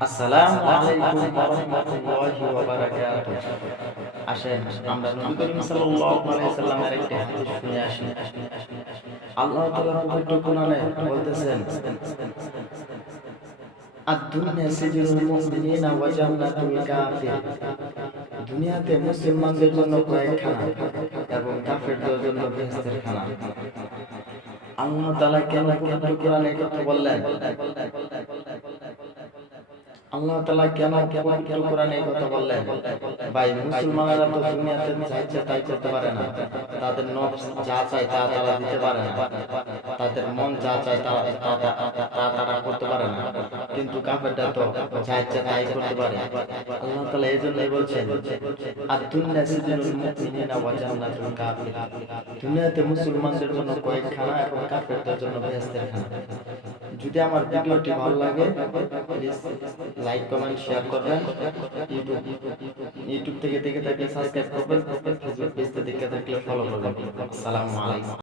আসসালামু আলাইকুম ওয়া রাহমাতুল্লাহি ওয়া বারাকাতুহু। আসেন আমরা নবী করিম সাল্লাল্লাহু আলাইহি সাল্লামের একটি হাদিস শুনে আসি। আল্লাহ তাআলা পবিত্র কোরআনে বলতেছেন, আদ-দুনিয়া সিজনুল মুমিনিনা ওয়া জান্নাতুল কাফির। দুনিয়াতে মুসলমানদের জন্য কয়েকখানা এবং কাফেরদের জন্য বেহেশতের খানা। আল্লাহ তাআলা কেন পবিত্র কোরআনে কথা বললেন? আল্লাহ তাআলা কেন পবিত্র কোরআনে কথা বললেন? ভাই, মুসলমানরা তো দুনিয়াতে যা ইচ্ছা তাই করতে পারে না। তাদের নফস যা চায় তা তারা দিতে পারে না। তাদের মন যা চায় তা তারা করতে পারে না। কিন্তু কাফেররা তো যা ইচ্ছা তাই করতে পারে। আল্লাহ তাআলা এই জন্যই বলছেন, আদ-দুনিয়া সিজনুল মুমিনিনা ওয়া জান্নাতুল কাফির। দুনিয়াতে মুসলমানদের জন্য কয়েকখানা এবং কাফেরদের জন্য বেহেশতের খানা। যদি আমার ভিডিওটি ভালো লাগে প্লিজ লাইক কমেন্ট শেয়ার করবেন। ইউটিউব থেকে দেখে থাকলে সাবস্ক্রাইব করবেন, ফেসবুক পেজ থেকে দেখে থাকলে ফলো করবেন। আসসালামু আলাইকুম।